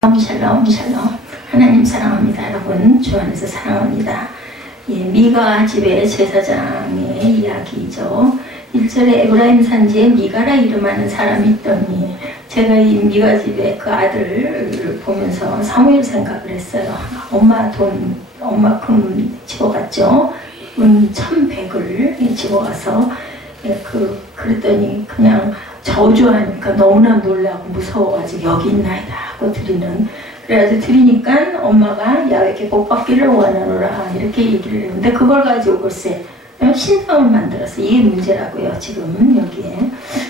샬롬 샬롬. 하나님 사랑합니다. 여러분 주 안에서 사랑합니다. 미가 집의 제사장의 이야기죠. 1절에 에브라임 산지에 미가라 이름하는 사람이 있더니, 제가 이 미가 집의 그 아들을 보면서 사무엘 생각을 했어요. 엄마 금 집어갔죠. 은 1100을 집어가서 그랬더니 그냥 저주하니까 너무나 놀라고 무서워가지고 여기 있나이다 하고 드리는, 그래가지고 드리니까 엄마가 야외께 복 받기를 원하노라 이렇게 얘기를 했는데, 그걸 가지고 글쎄 신상을 만들어서 이게 문제라고요. 지금 여기에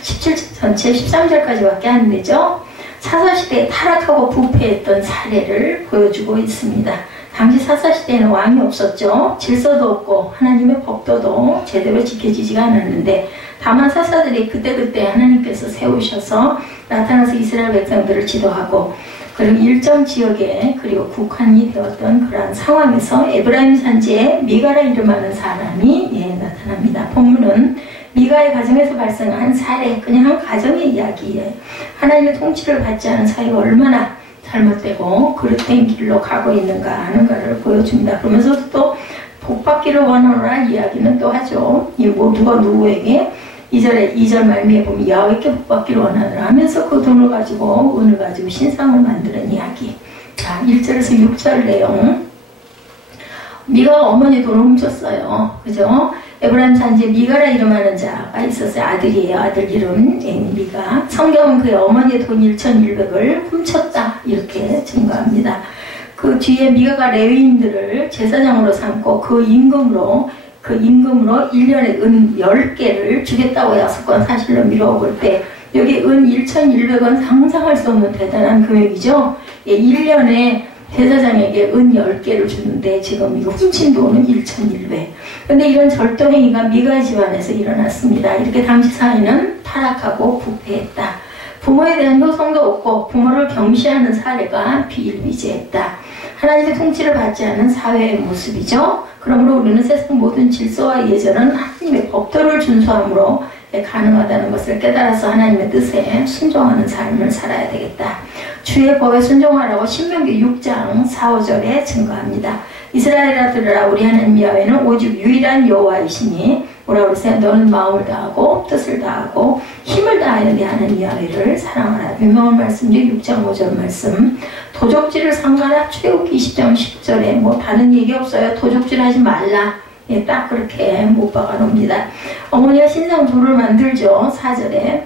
17절 전체 13절까지밖에 안 되죠. 사사시대에 타락하고 부패했던 사례를 보여주고 있습니다. 당시 사사시대에는 왕이 없었죠. 질서도 없고 하나님의 법도도 제대로 지켜지지가 않았는데, 다만 사사들이 그때그때 하나님께서 세우셔서 나타나서 이스라엘 백성들을 지도하고, 그리고 일정 지역에 그리고 국한이 되었던 그러한 상황에서 에브라임 산지에 미가라 이름하는 사람이 나타납니다. 본문은 미가의 가정에서 발생한 사례, 그냥 한 가정의 이야기에 하나님의 통치를 받지 않은 사회가 얼마나 잘못되고 그릇된 길로 가고 있는가 하는가를 보여줍니다. 그러면서도 또 복받기를 원하노라 이야기는 또 하죠. 누가 누구에게 2절 말미에 보면 야훼께 복받기를 원하노라 하면서 그 돈을 가지고 은을 가지고 신상을 만드는 이야기. 자, 1절에서 6절 내용. 미가가 어머니 돈을 훔쳤어요. 그죠? 에브라임 산지에 미가라 이름하는 자가 있었어요. 아들이에요. 아들 이름 미가. 성경은 그의 어머니의 돈 1100을 훔쳤다 이렇게 증거합니다. 그 뒤에 미가가 레위인들을 제사장으로 삼고 그 임금으로 1년에 은 10개를 주겠다고 약속한 사실로 미뤄볼 때, 여기 은 1100원 상상할 수 없는 대단한 금액이죠. 1년에 제사장에게 은 10개를 주는데 지금 이거 훔친 돈은 1100. 근데 이런 절도행위가 미가 집안에서 일어났습니다. 이렇게 당시 사회는 타락하고 부패했다. 부모에 대한 효성도 없고 부모를 경시하는 사례가 비일비재했다. 하나님의 통치를 받지 않은 사회의 모습이죠. 그러므로 우리는 세상 모든 질서와 예절은 하나님의 법도를 준수함으로 가능하다는 것을 깨달아서 하나님의 뜻에 순종하는 삶을 살아야 되겠다. 주의 법에 순종하라고 신명기 6장 4, 5절에 증거합니다. 이스라엘아 들으라, 우리 하나님 야훼는 오직 유일한 여호와이시니 뭐라 그러세요? 너는 마음을 다하고 뜻을 다하고 힘을 다하여 내 하나님 야훼를 사랑하라. 유명한 말씀이죠. 6장 5절 말씀. 도적질을 삼가라. 출애굽기 20장 10절에 뭐 다른 얘기 없어요. 도적질 하지 말라. 딱 그렇게 못 박아놓습니다. 어머니가 신상 돌을 만들죠. 4절에.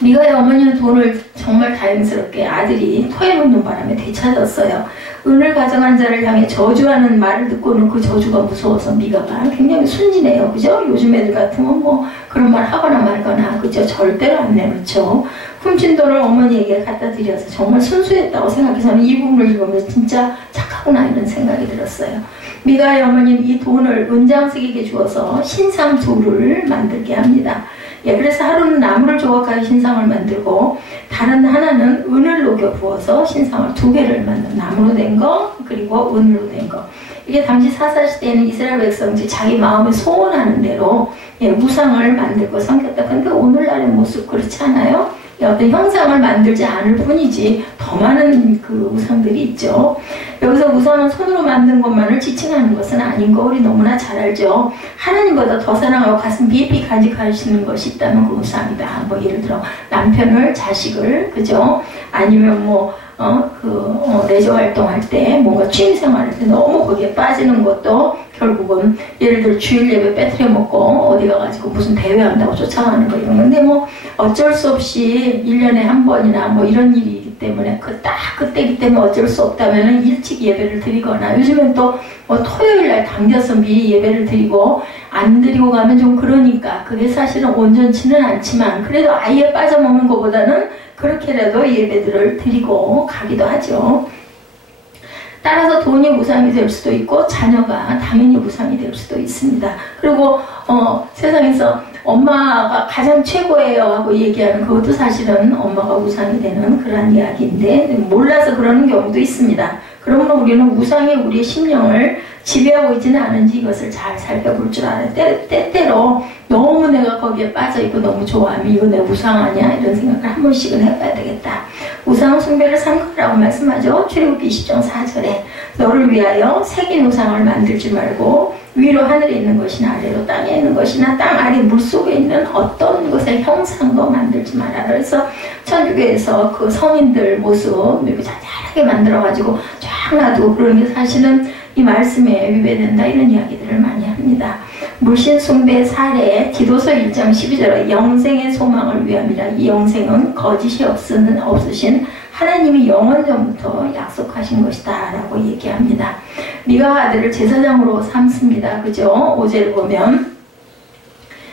미가의 어머니는 돈을 정말 다행스럽게 아들이 토해 놓는 바람에 되찾았어요. 은을 가져간 자를 향해 저주하는 말을 듣고는 그 저주가 무서워서 미가가 굉장히 순진해요. 그죠? 요즘 애들 같으면 뭐 그런 말 하거나 말거나, 그죠? 절대로 안 내놓죠. 훔친 돈을 어머니에게 갖다 드려서 정말 순수했다고 생각해서는 이 부분을 읽으면서 진짜 착하구나 이런 생각이 들었어요. 미가의 어머니는 이 돈을 은장색에게 주어서 신상 둘을 만들게 합니다. 그래서 하루는 나무를 조각하여 신상을 만들고, 다른 하나는 은을 녹여 부어서 신상을 2개를 만든, 나무로 된 거 그리고 은으로 된 거. 이게 당시 사사시대에는 이스라엘 백성들이 자기 마음에 소원하는 대로 우상을 만들고 섬겼다. 근데 오늘날의 모습 그렇지 않아요? 어떤 형상을 만들지 않을 뿐이지 더 많은 그 우상들이 있죠. 여기서 우상은 손으로 만든 것만을 지칭하는 것은 아닌 거 우리 너무나 잘 알죠. 하나님보다 더 사랑하고 가슴 깊이 간직하시는 것이 있다면 그 우상이다. 뭐 예를 들어 남편을, 자식을, 그죠? 아니면 레저 활동할 때 뭔가 취미생활할 때 너무 거기에 빠지는 것도 결국은 예를 들어 주일 예배 빼트려 먹고 어디 가가지고 무슨 대회 한다고 쫓아가는 거 이런 건데, 뭐 어쩔 수 없이 1년에 한 번이나 뭐 이런 일이기 때문에 그때기 때문에 어쩔 수 없다면은 일찍 예배를 드리거나, 요즘엔 또 뭐 토요일날 당겨서 미리 예배를 드리고 안 드리고 가면 좀 그러니까 그게 사실은 온전치는 않지만 그래도 아예 빠져먹는 것보다는 그렇게라도 예배들을 드리고 가기도 하죠. 따라서 돈이 우상이 될 수도 있고 자녀가 당연히 우상이 될 수도 있습니다. 그리고 세상에서 엄마가 가장 최고예요 하고 얘기하는 그것도 사실은 엄마가 우상이 되는 그런 이야기인데 몰라서 그러는 경우도 있습니다. 그러므로 우리는 우상이 우리의 심령을 지배하고 있지는 않은지 이것을 잘 살펴볼 줄 알아요. 때때로 너무 내가 거기에 빠져있고 너무 좋아하면 이거 내 우상 아니야? 이런 생각을 한 번씩은 해봐야 되겠다. 우상 숭배를 삼가라고 말씀하죠. 출애굽기 20장 4절에 너를 위하여 새긴 우상을 만들지 말고 위로 하늘에 있는 것이나 아래로 땅에 있는 것이나 땅 아래 물속에 있는 어떤 것의 형상도 만들지 마라. 그래서 천주교에서 그 성인들 모습 이렇게 자잘하게 만들어가지고 쫙 놔두고 그런 게 사실은 이 말씀에 위배된다 이런 이야기들을 많이 합니다. 물신 숭배 사례 디도서 1장 12절에 영생의 소망을 위함이라. 이 영생은 거짓이 없으신 하나님이 영원전부터 약속하신 것이다 라고 얘기합니다. 미가가 아들을 제사장으로 삼습니다. 그죠? 5절을 보면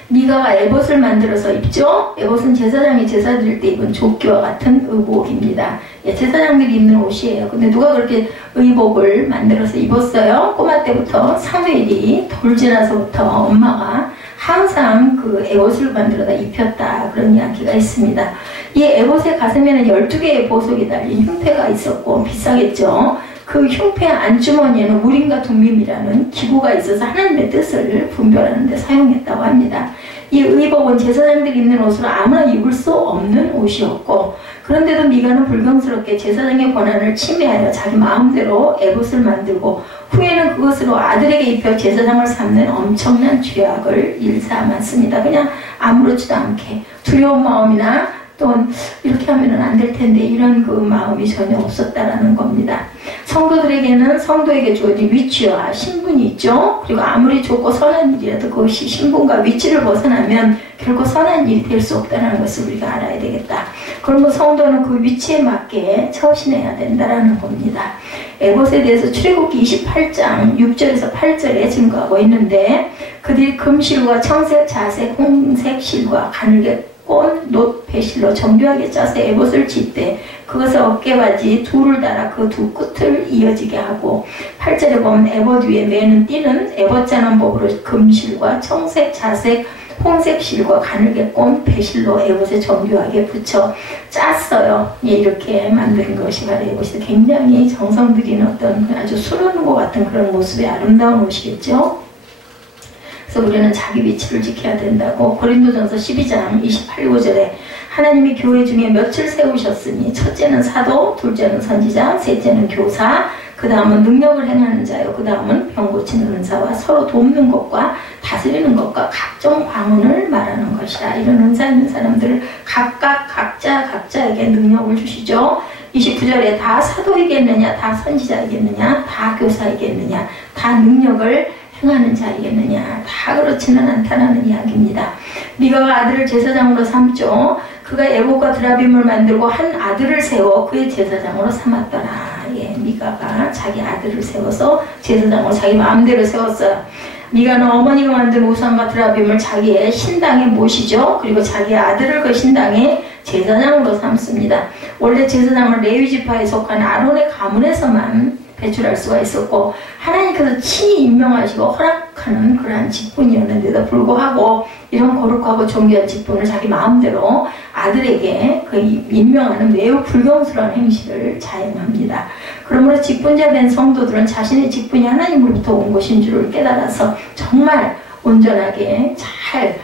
미가가 에봇을 만들어서 입죠. 에봇은 제사장이 제사 드릴 때 입은 조끼와 같은 의복입니다. 예, 제사장들이 입는 옷이에요. 근데 누가 그렇게 의복을 만들어서 입었어요? 꼬마 때부터 사무엘이 돌 지나서부터 엄마가 항상 그 에봇을 만들어다 입혔다 그런 이야기가 있습니다. 이 에봇의 가슴에는 12개의 보석이 달린 흉패가 있었고 비싸겠죠. 그 흉패 안주머니에는 우림과 둠밈이라는 기구가 있어서 하나님의 뜻을 분별하는 데 사용했다고 합니다. 이 의복은 제사장들이 입는 옷으로 아무나 입을 수 없는 옷이었고 그런데도 미가는 불경스럽게 제사장의 권한을 침해하여 자기 마음대로 에봇을 만들고 후에는 그것으로 아들에게 입혀 제사장을 삼는 엄청난 죄악을 일삼았습니다. 그냥 아무렇지도 않게 두려운 마음이나 또 이렇게 하면 안 될 텐데 이런 그 마음이 전혀 없었다라는 겁니다. 성도들에게는 성도에게 주어진 위치와 신분이 있죠. 그리고 아무리 좋고 선한 일이라도 그것이 신분과 위치를 벗어나면 결코 선한 일이 될 수 없다는 것을 우리가 알아야 되겠다. 그러면 성도는 그 위치에 맞게 처신해야 된다는 겁니다. 에봇에 대해서 출애굽기 28장 6절에서 8절에 증거하고 있는데 그들이 금실과 청색, 자색, 홍색 실과 가늘게 꽃, 놋, 배실로 정교하게 짜서 에봇을 칠 때 그것을 어깨바지 둘을 달아 그 두 끝을 이어지게 하고 8절에 보면 에봇 위에 매는 띠는 에봇 짜는 법으로 금실과 청색, 자색, 홍색 실과 가늘게 꼰 배실로 에봇에 정교하게 붙여 짰어요. 예, 이렇게 만든 것이 바로 에봇이 굉장히 정성 들인 어떤 아주 수놓는 것 같은 그런 모습의 아름다운 옷이겠죠. 그래서 우리는 자기 위치를 지켜야 된다고 고린도전서 12장 28절에 하나님이 교회 중에 몇을 세우셨으니 첫째는 사도, 둘째는 선지자, 셋째는 교사, 그 다음은 능력을 행하는 자요, 그 다음은 병 고치는 은사와 서로 돕는 것과 다스리는 것과 각종 방언을 말하는 것이라. 이런 은사 있는 사람들을 각자에게 능력을 주시죠. 29절에 다 사도이겠느냐, 다 선지자이겠느냐, 다 교사이겠느냐, 다 능력을 행하는 자이겠느냐, 다 그렇지는 않다라는 이야기입니다. 미가가 아들을 제사장으로 삼죠. 그가 에봇과 드라빔을 만들고 한 아들을 세워 그의 제사장으로 삼았더라. 예, 미가가 자기 아들을 세워서 제사장으로 자기 마음대로 세웠어요. 미가는 어머니가 만든 우상과 드라빔을 자기의 신당에 모시죠. 그리고 자기 아들을 그 신당에 제사장으로 삼습니다. 원래 제사장은 레위 지파에 속한 아론의 가문에서만 배출할 수가 있었고 하나님께서 친히 임명하시고 허락하는 그러한 직분이었는데도 불구하고 이런 거룩하고 존귀한 직분을 자기 마음대로 아들에게 그 임명하는 매우 불경스러운 행실을 자행합니다. 그러므로 직분자 된 성도들은 자신의 직분이 하나님으로부터 온 것인 줄을 깨달아서 정말 온전하게 잘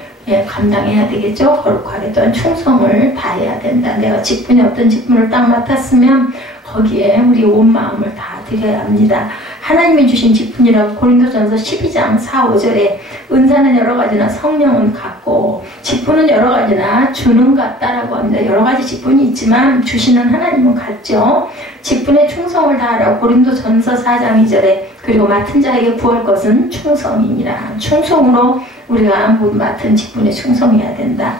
감당해야 되겠죠. 거룩하게 또한 충성을 다해야 된다. 내가 직분이 어떤 직분을 딱 맡았으면 거기에 우리 온 마음을 다 드려야 합니다. 하나님이 주신 직분이라고 고린도전서 12장 4, 5절에 은사는 여러 가지나 성령은 같고 직분은 여러 가지나 주는 같다라고 합니다. 여러 가지 직분이 있지만 주시는 하나님은 같죠. 직분에 충성을 다하라고 고린도전서 4장 2절에 그리고 맡은 자에게 구할 것은 충성이니라. 충성으로 우리가 모두 맡은 직분에 충성해야 된다.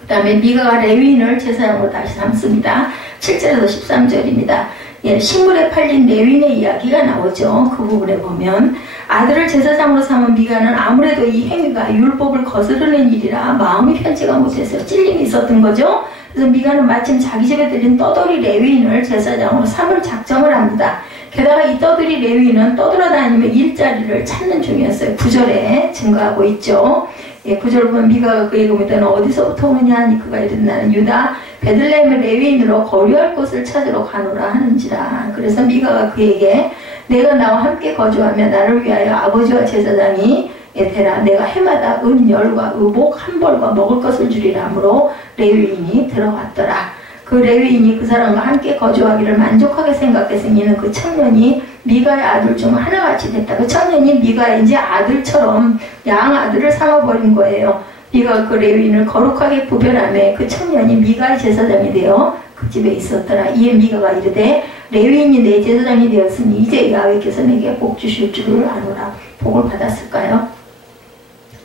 그 다음에 미가가 레위인을 제사장으로 다시 삼습니다. 7절에서 13절입니다. 예, 식물에 팔린 레위인의 이야기가 나오죠. 그 부분에 보면 아들을 제사장으로 삼은 미가는 아무래도 이 행위가 율법을 거스르는 일이라 마음이 편치가 못해서 찔림이 있었던 거죠. 그래서 미가는 마침 자기 집에 들린 떠돌이 레위인을 제사장으로 삼을 작정을 합니다. 게다가 이 떠돌이 레위인은 떠돌아다니며 일자리를 찾는 중이었어요. 9절에 증거하고 있죠. 예, 9절 보면 미가가 그에게 묻되 너 어디서부터 오느냐 하니 그가 이르되 나는 유다 베들레헴의 레위인으로 거류할 곳을 찾으러 가노라 하는지라. 그래서 미가가 그에게 내가 나와 함께 거주하며 나를 위하여 아버지와 제사장이 되라. 내가 해마다 은열과 의복 한 벌과 먹을 것을 주리라 하므로 레위인이 들어갔더라. 그 레위인이 그 사람과 함께 거주하기를 만족하게 생각했으니 이는 그 청년이 미가의 아들 중 하나같이 됐다. 그 청년이 미가의 이제 아들처럼 양 아들을 삼아버린 거예요. 미가가 그 레위인을 거룩하게 구별하며 그 청년이 미가의 제사장이 되어 그 집에 있었더라. 이에 미가가 이르되 레위인이 내 제사장이 되었으니 이제 야훼께서 내게 복 주실 줄을 아노라. 복을 받았을까요?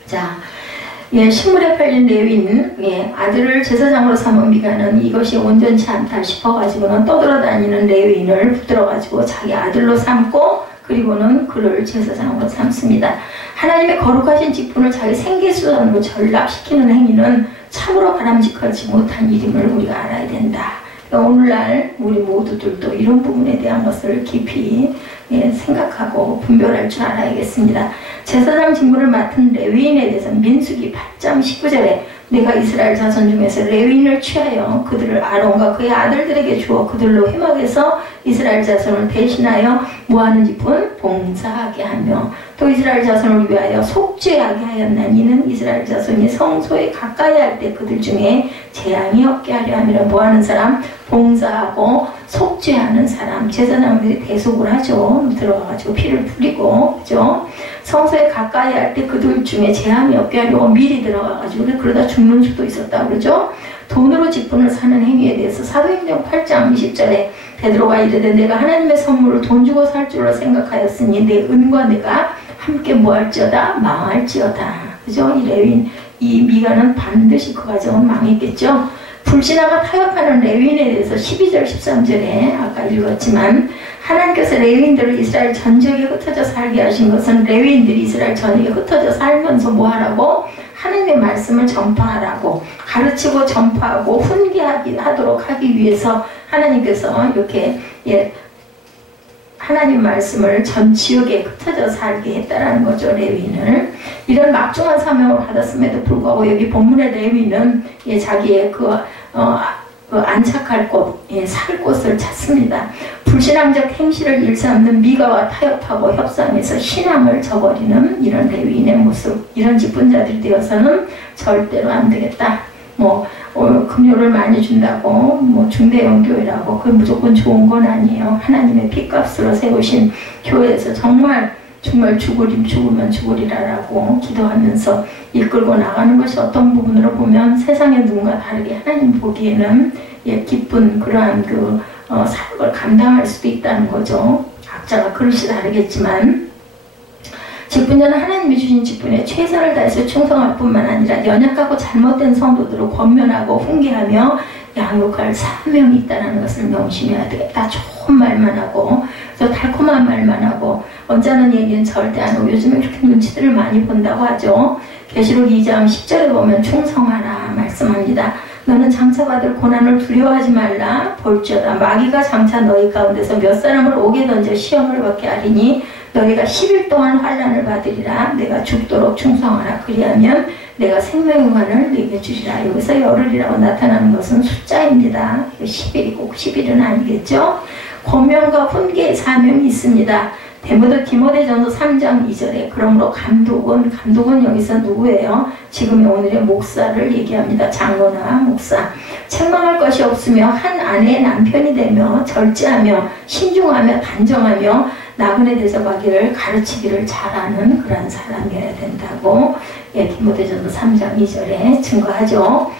자, 식물에 팔린 레위인, 아들을 제사장으로 삼은 미가는 이것이 온전치 않다 싶어가지고는 떠돌아다니는 레위인을 붙들어가지고 자기 아들로 삼고 그리고는 그를 제사장으로 삼습니다. 하나님의 거룩하신 직분을 자기 생계수단으로 전락시키는 행위는 참으로 바람직하지 못한 일임을 우리가 알아야 된다. 오늘날 우리 모두들도 이런 부분에 대한 것을 깊이 생각하고 분별할 줄 알아야겠습니다. 제사장 직무를 맡은 레위인에 대해서 민수기 8장 19절에 내가 이스라엘 자손 중에서 레위인을 취하여 그들을 아론과 그의 아들들에게 주어 그들로 회막에서 이스라엘 자손을 대신하여 뭐하는 직분? 봉사하게 하며 또 이스라엘 자손을 위하여 속죄하게 하였나니 이는 이스라엘 자손이 성소에 가까이 할 때 그들 중에 재앙이 없게 하려 함이라. 뭐하는 사람? 봉사하고 속죄하는 사람. 제사장들이 대속을 하죠. 들어가가지고 피를 뿌리고, 그죠? 성소에 가까이 할 때 그들 중에 재앙이 없게 하려고 미리 들어가가지고 그러다 죽는 수도 있었다 그러죠. 돈으로 직분을 사는 행위에 대해서 사도행전 8장 20절에 베드로가 이르되 내가 하나님의 선물을 돈 주고 살 줄로 생각하였으니 내 은과 내가 함께 뭐할지어다 망할지어다. 그죠? 이 레위인, 이 미가는 반드시 그 가정은 망했겠죠. 불신앙과 타협하는 레위인에 대해서 12절 13절에 아까 읽었지만 하나님께서 레위인들을 이스라엘 전 지역에 흩어져 살게 하신 것은 레위인들이 이스라엘 전역에 흩어져 살면서 뭐하라고? 하나님의 말씀을 전파하라고, 가르치고 전파하고 훈계하도록 하기 위해서 하나님께서 이렇게 하나님 말씀을 전 지역에 흩어져 살게 했다라는 거죠. 레위인을. 이런 막중한 사명을 받았음에도 불구하고 여기 본문의 레위인은 자기의 안착할 곳, 살 곳을 찾습니다. 불신앙적 행실을 일삼는 미가와 타협하고 협상해서 신앙을 저버리는 이런 레위인의 모습, 이런 직분자들이 되어서는 절대로 안 되겠다. 금요를 많이 준다고 중대형 교회라고 그게 무조건 좋은 건 아니에요. 하나님의 핏값으로 세우신 교회에서 정말 죽으면 죽으리라라고 기도하면서 이끌고 나가는 것이 어떤 부분으로 보면 세상의 누군가 다르게 하나님 보기에는 기쁜 그러한 사역을 감당할 수도 있다는 거죠. 각자가 그릇이 다르겠지만 직분자는 하나님이 주신 직분에 최선을 다해서 충성할 뿐만 아니라 연약하고 잘못된 성도들을 권면하고 훈계하며 양육할 사명이 있다는 것을 명심해야 되겠다. 좋은 말만 하고 저 달콤한 말만 하고 언짢은 얘기는 절대 안 하고 요즘에 이렇게 눈치들을 많이 본다고 하죠. 계시록 2장 10절에 보면 충성하라 말씀합니다. 너는 장차 받을 고난을 두려워하지 말라. 볼지어다 마귀가 장차 너희 가운데서 몇 사람을 옥에 던져 시험을 받게 하리니 너희가 10일 동안 환난을 받으리라. 내가 죽도록 충성하라. 그리하면 내가 생명의 관을 네게 주리라. 여기서 열흘이라고 나타나는 것은 숫자입니다. 10일이고 10일은 아니겠죠. 권면과 훈계의 사명이 있습니다. 디모데전서 3장 2절에 그러므로 감독은 여기서 누구예요? 지금의 오늘의 목사를 얘기합니다. 장로나 목사. 책망할 것이 없으며 한 아내의 남편이 되며 절제하며 신중하며 단정하며 나그네 대접하기를 가르치기를 잘하는 그러한 사람이어야 된다고 디모데전서 3장 2절에 증거하죠.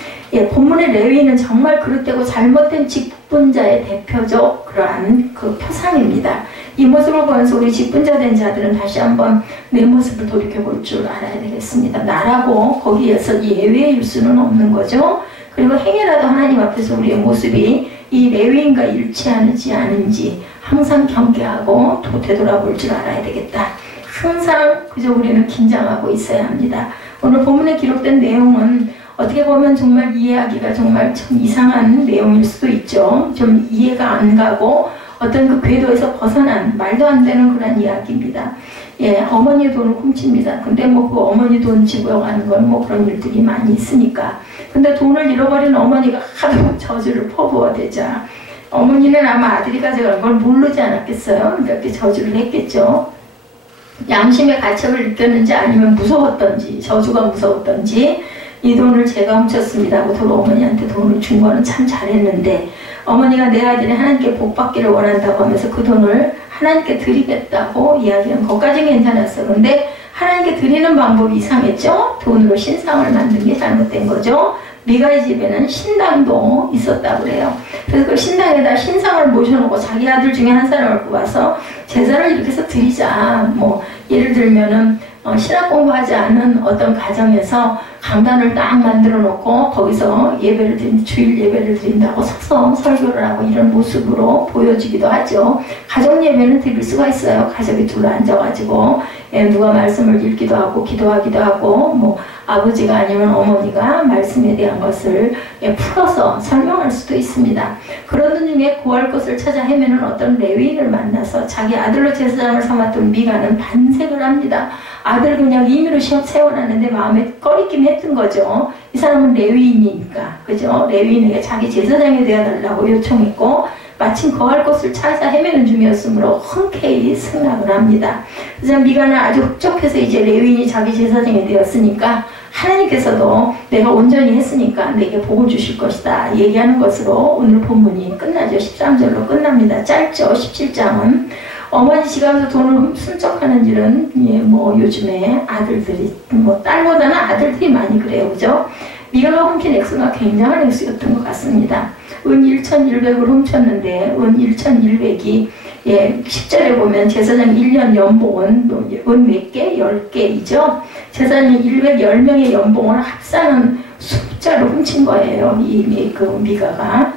본문의 레위인은 정말 그릇되고 잘못된 직분자의 대표적 그러한 그 표상입니다. 이 모습을 보면서 우리 직분자 된 자들은 다시 한번 내 모습을 돌이켜볼 줄 알아야 되겠습니다. 나라고 거기에서 예외일 수는 없는 거죠. 그리고 행여라도 하나님 앞에서 우리의 모습이 이 레위인과 일치하는지 아닌지 항상 경계하고 되돌아볼 줄 알아야 되겠다. 항상 그저 우리는 긴장하고 있어야 합니다. 오늘 본문에 기록된 내용은 어떻게 보면 정말 이해하기가 정말 참 이상한 내용일 수도 있죠. 좀 이해가 안 가고 어떤 그 궤도에서 벗어난 말도 안 되는 그런 이야기입니다. 예, 어머니 돈을 훔칩니다. 근데 뭐 그 어머니 돈 집어가는 건 뭐 그런 일들이 많이 있으니까. 근데 돈을 잃어버린 어머니가 하도 저주를 퍼부어대자 어머니는 아마 아들이 가져간 걸 모르지 않았겠어요. 이렇게 저주를 했겠죠. 양심의 가책을 느꼈는지 아니면 무서웠던지, 저주가 무서웠던지, 이 돈을 제가 훔쳤습니다 하고 도로 어머니한테 돈을 준 거는 참 잘했는데, 어머니가 내 아들이 하나님께 복 받기를 원한다고 하면서 그 돈을 하나님께 드리겠다고 이야기한 것까지는 괜찮았어요. 근데 하나님께 드리는 방법이 이상했죠? 돈으로 신상을 만든 게 잘못된 거죠. 미가의 집에는 신당도 있었다고 그래요. 그래서 그 신당에다 신상을 모셔놓고 자기 아들 중에 한 사람을 뽑아서 제사를 이렇게 해서 드리자. 뭐 예를 들면은 신학 공부하지 않은 어떤 가정에서 강단을 딱 만들어 놓고 거기서 예배를 주일 예배를 드린다고 서서 설교를 하고 이런 모습으로 보여지기도 하죠. 가정 예배는 드릴 수가 있어요. 가족이 둘러 앉아가지고 누가 말씀을 읽기도 하고 기도하기도 하고 뭐 아버지가 아니면 어머니가 말씀에 대한 것을 풀어서 설명할 수도 있습니다. 그런 중에 구할 것을 찾아 헤매는 어떤 레위인을 만나서 자기 아들로 제사장을 삼았던 미가는 반색을 합니다. 아들 그냥 임의로 세워놨는데 마음에 꺼리낌 했던 거죠. 이 사람은 레위인이니까, 그죠? 레위인에게 자기 제사장이 되어달라고 요청했고, 마침 거할 곳을 찾아 헤매는 중이었으므로 흔쾌히 승낙을 합니다. 그래서 미가는 아주 흡족해서 이제 레위인이 자기 제사장이 되었으니까 하나님께서도 내가 온전히 했으니까 내게 복을 주실 것이다 얘기하는 것으로 오늘 본문이 끝나죠. 13절로 끝납니다. 짧죠. 17장은. 어머니 지갑에서 돈을 순척하는 일은 뭐 요즘에 아들들이 뭐 딸보다는 아들들이 많이 그래요. 그죠? 미가가 훔친 액수가 굉장한 액수였던 것 같습니다. 은 1,100을 훔쳤는데 은 1,100이 10절에 보면 제사장 1년 연봉은 은 몇 개? 10개이죠. 제사장 110명의 연봉을 합산한 숫자로 훔친 거예요. 그 미가가.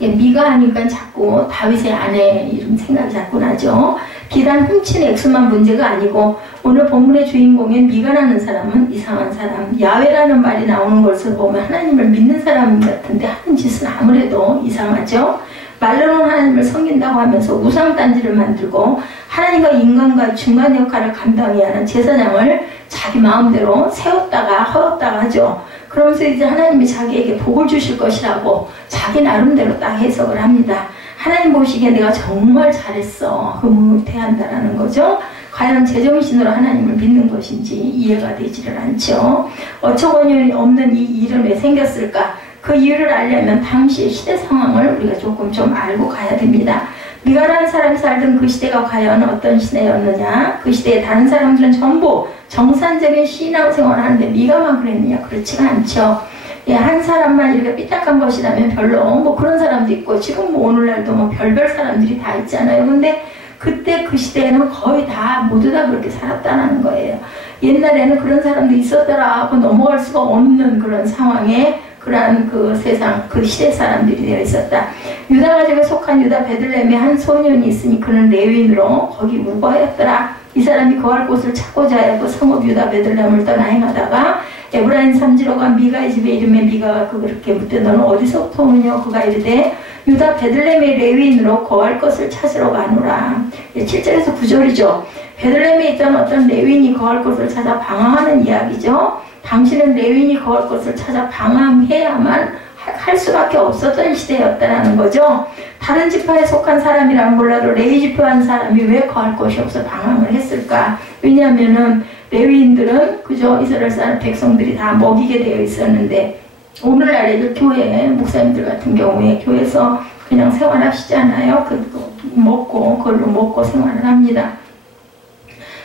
미가 하니까 자꾸 다윗의 아내 이름 생각이 자꾸 나죠. 비단 훔친 액수만 문제가 아니고 오늘 본문의 주인공인 미가라는 사람은 이상한 사람, 야훼라는 말이 나오는 것을 보면 하나님을 믿는 사람 같은데 하는 짓은 아무래도 이상하죠. 말로는 하나님을 섬긴다고 하면서 우상단지를 만들고 하나님과 인간과의 중간 역할을 감당해야 하는 제사장을 자기 마음대로 세웠다가 허였다가 하죠. 그러면서 이제 하나님이 자기에게 복을 주실 것이라고 자기 나름대로 딱 해석을 합니다. 하나님 보시기에 내가 정말 잘했어. 흐뭇해한다라는 거죠. 과연 제정신으로 하나님을 믿는 것인지 이해가 되지를 않죠. 어처구니 없는 이 일은 왜 생겼을까? 그 이유를 알려면 당시의 시대 상황을 우리가 조금 좀 알고 가야 됩니다. 미가라는 사람이 살던 그 시대가 과연 어떤 시대였느냐? 그 시대의 다른 사람들은 전부 정상적인 신앙생활을 하는데 미가만 그랬느냐? 그렇지가 않죠. 한 사람만 이렇게 삐딱한 것이라면 별로 뭐 그런 사람도 있고 지금 뭐 오늘날도 뭐 별별 사람들이 다 있잖아요. 근데 그때 그 시대에는 거의 다 모두 다 그렇게 살았다는 거예요. 옛날에는 그런 사람도 있었더라 하고 넘어갈 수가 없는 그런 상황에 그러한 그 세상, 그 시대 사람들이 되어 있었다. 유다 가족에 속한 유다 베들레헴에 한 소년이 있으니 그는 레위인으로 거기 우거하였더라. 이 사람이 거할 곳을 찾고자 하고 성읍 유다 베들레헴을 떠나 행하다가 에브라임 삼지로가 미가의 집에 이름에 미가가 그렇게 묻되 너는 어디서부터 오느냐? 그가 이르되 유다 베들레헴의 레위인으로 거할 것을 찾으러 가노라. 7절에서 9절이죠. 베들레헴에 있던 어떤 레위인이 거할 것을 찾아 방황하는 이야기죠. 당신은 레위인이 거할 것을 찾아 방황해야만 할 수밖에 없었던 시대였다는 거죠. 다른 지파에 속한 사람이란 몰라도 레위 지파 한 사람이 왜 거할 것이 없어 방황을 했을까? 왜냐하면은 레위인들은 그저 이스라엘 사람 백성들이 다 먹이게 되어 있었는데 오늘날에도 교회 목사님들 같은 경우에 교회에서 그냥 생활하시잖아요. 먹고 그걸로 먹고 생활을 합니다.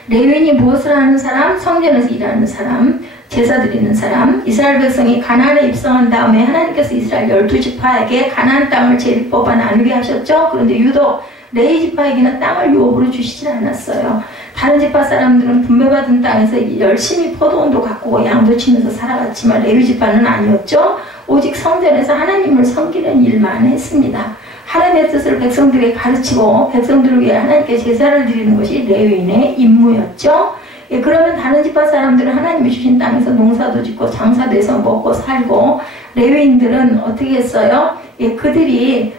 레위인이 무엇을 하는 사람? 성전에서 일하는 사람, 제사 드리는 사람. 이스라엘 백성이 가나안에 입성한 다음에 하나님께서 이스라엘 12지파에게 가나안 땅을 제일 뽑아 나누게 하셨죠. 그런데 유독 레위 지파에게는 땅을 유업으로 주시지 않았어요. 다른 지파 사람들은 분배받은 땅에서 열심히 포도원도 가꾸고 양도 치면서 살아갔지만 레위 지파는 아니었죠. 오직 성전에서 하나님을 섬기는 일만 했습니다. 하나님의 뜻을 백성들에게 가르치고 백성들을 위해 하나님께 제사를 드리는 것이 레위인의 임무였죠. 그러면 다른 지파 사람들은 하나님이 주신 땅에서 농사도 짓고 장사도 해서 먹고 살고 레위인들은 어떻게 했어요? 예, 그들이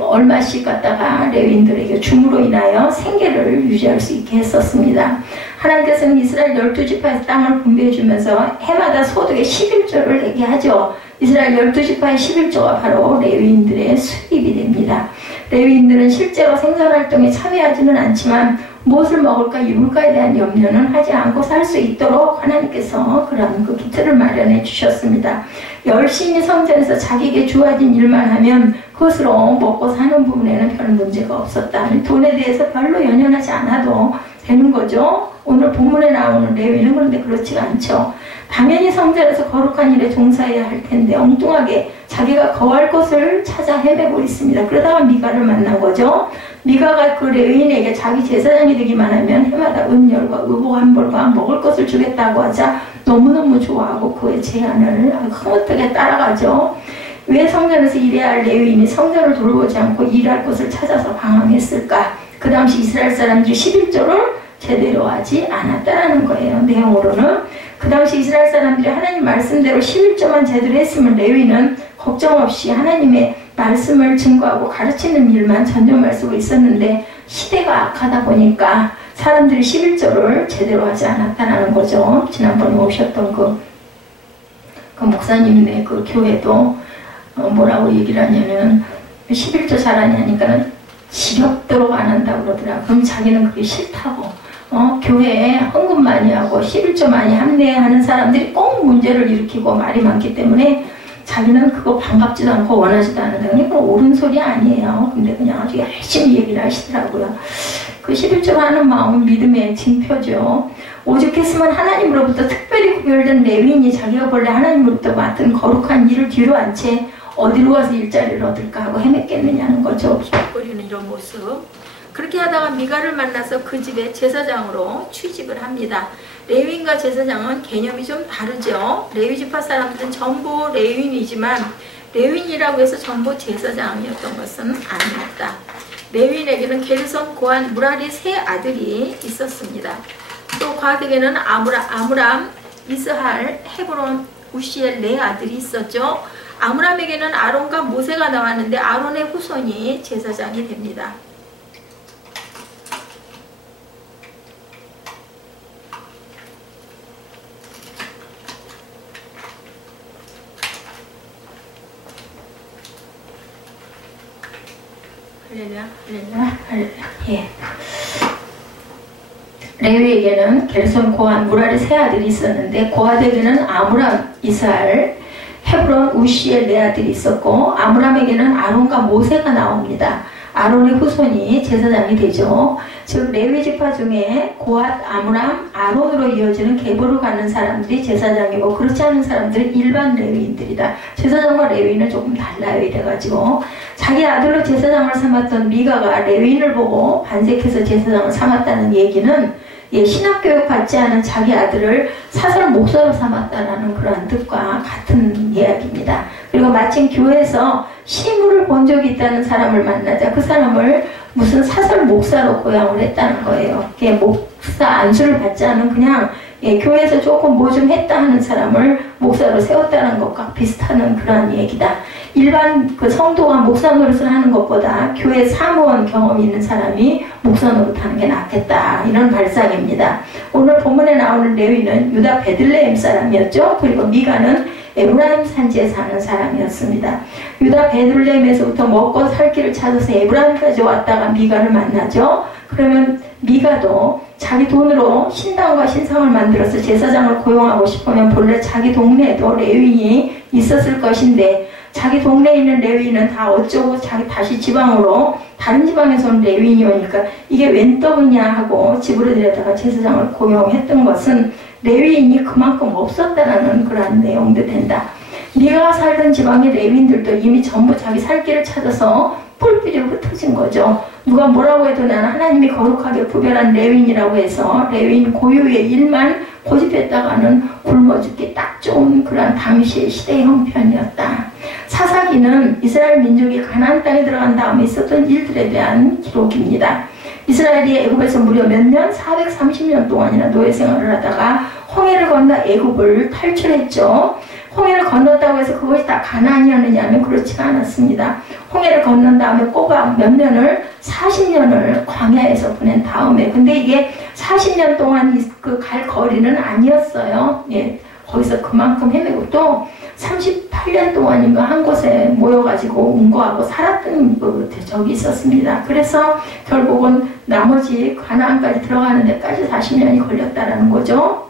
얼마씩 갖다가 레위인들에게 줌으로 인하여 생계를 유지할 수 있게 했었습니다. 하나님께서는 이스라엘 12지파에서 땅을 분배해 주면서 해마다 소득의 11조를 내게 하죠. 이스라엘 12지파의 11조가 바로 레위인들의 수입이 됩니다. 레위인들은 실제로 생산활동에 참여하지는 않지만 무엇을 먹을까 입을까에 대한 염려는 하지 않고 살 수 있도록 하나님께서 그런 그 기틀을 마련해 주셨습니다. 열심히 성전에서 자기에게 주어진 일만 하면 그것으로 먹고 사는 부분에는 별 문제가 없었다. 돈에 대해서 별로 연연하지 않아도 되는 거죠. 오늘 본문에 나오는 레위는 그런데 그렇지가 않죠. 당연히 성전에서 거룩한 일에 종사해야 할 텐데 엉뚱하게 자기가 거할 곳을 찾아 헤매고 있습니다. 그러다가 미가를 만난 거죠. 미가가 그 레위인에게 자기 제사장이 되기만 하면 해마다 은열과 의복 한 벌과 먹을 것을 주겠다고 하자 너무너무 좋아하고 그의 제안을 흐뭇하게 따라가죠. 왜 성전에서 일해야 할 레위인이 성전을 돌보지 않고 일할 곳을 찾아서 방황했을까? 그 당시 이스라엘 사람들이 11조를 제대로 하지 않았다라는 거예요. 내용으로는 그 당시 이스라엘 사람들이 하나님 말씀대로 11조만 제대로 했으면 레위는 걱정 없이 하나님의 말씀을 증거하고 가르치는 일만 전념할 수 있었는데 시대가 악하다 보니까 사람들이 11조를 제대로 하지 않았다는 거죠. 지난번에 오셨던 그 목사님네 그 교회도 뭐라고 얘기를 하냐면 11조 잘하냐니까 지겹도록 안 한다고 그러더라. 그럼 자기는 그게 싫다고. 교회에 헌금 많이 하고 11조 많이 합례하는 사람들이 꼭 문제를 일으키고 말이 많기 때문에 자기는 그거 반갑지도 않고 원하지도 않는다. 그건 옳은 소리 아니에요. 근데 그냥 아주 열심히 얘기를 하시더라고요. 그 11조로 하는 마음은 믿음의 징표죠. 오죽했으면 하나님으로부터 특별히 구별된 레위인이 자기가 본래 하나님으로부터 맡은 거룩한 일을 뒤로 한 채 어디로 가서 일자리를 얻을까 하고 헤맸겠느냐는 거죠. 버리는 이런 모습. 그렇게 하다가 미가를 만나서 그 집에 제사장으로 취직을 합니다. 레위인과 제사장은 개념이 좀 다르죠. 레위지파 사람들은 전부 레위인이지만 레위인이라고 해서 전부 제사장이었던 것은 아니었다. 레위인에게는 게르손, 고한, 무라리 세 아들이 있었습니다. 또 과득에는 아므람, 이스할, 헤브론, 우시엘 네 아들이 있었죠. 아므람에게는 아론과 모세가 나왔는데 아론의 후손이 제사장이 됩니다. 예. 레위에게는 게르손, 고한, 무라리 세 아들이 있었는데 고하드에게는 아므람, 이스할, 헤브론, 우시엘 네 아들이 있었고 아므람에게는 아론과 모세가 나옵니다. 아론의 후손이 제사장이 되죠. 즉 레위지파 중에 고핫, 아므람, 아론으로 이어지는 계보를 갖는 사람들이 제사장이고 그렇지 않은 사람들은 일반 레위인들이다. 제사장과 레위인은 조금 달라요. 이래가지고 자기 아들로 제사장을 삼았던 미가가 레위인을 보고 반색해서 제사장을 삼았다는 얘기는 신학교육 받지 않은 자기 아들을 사설 목사로 삼았다라는 그런 뜻과 같은 이야기입니다. 그리고 마침 교회에서 시무를 본 적이 있다는 사람을 만나자 그 사람을 무슨 사설 목사로 고용을 했다는 거예요. 목사 안수를 받지 않은 그냥 교회에서 조금 뭐 좀 했다 하는 사람을 목사로 세웠다는 것과 비슷한 그런 얘기다. 일반 그 성도가 목사 노릇을 하는 것보다 교회 사무원 경험이 있는 사람이 목사 노릇하는 게 낫겠다. 이런 발상입니다. 오늘 본문에 나오는 레위는 유다 베들레헴 사람이었죠. 그리고 미가는 에브라임 산지에 사는 사람이었습니다. 유다 베들레헴에서부터 먹고 살 길을 찾아서 에브라임까지 왔다가 미가를 만나죠. 그러면 미가도 자기 돈으로 신당과 신상을 만들어서 제사장을 고용하고 싶으면 본래 자기 동네에도 레위인이 있었을 것인데 자기 동네에 있는 레위인은 다 어쩌고 자기 다시 지방으로 다른 지방에서 온 레위인이 오니까 이게 웬 떡이냐 하고 집으로 데려다가 제사장을 고용했던 것은 레위인이 그만큼 없었다라는 그런 내용도 된다. 네가 살던 지방의 레위인들도 이미 전부 자기 살 길을 찾아서 뿔뿔이 흩어진 거죠. 누가 뭐라고 해도 나는 하나님이 거룩하게 구별한 레위인이라고 해서 레위인 고유의 일만 고집했다가는 굶어 죽기 딱 좋은 그런 당시의 시대의 형편이었다. 사사기는 이스라엘 민족이 가나안 땅에 들어간 다음에 있었던 일들에 대한 기록입니다. 이스라엘이 애굽에서 무려 몇 년? 430년 동안이나 노예 생활을 하다가 홍해를 건너 애굽을 탈출했죠. 홍해를 건넜다고 해서 그것이 다 가나안이었느냐 하면 그렇지 않았습니다. 홍해를 건넌 다음에 꼬박 몇 년을 40년을 광야에서 보낸 다음에 근데 이게 40년 동안 그 갈 거리는 아니었어요. 예, 거기서 그만큼 헤매고 또 38년 동안인가 한 곳에 모여가지고 운거하고 살았던 적이 있었습니다. 그래서 결국은 나머지 가나안까지 들어가는 데까지 40년이 걸렸다라는 거죠.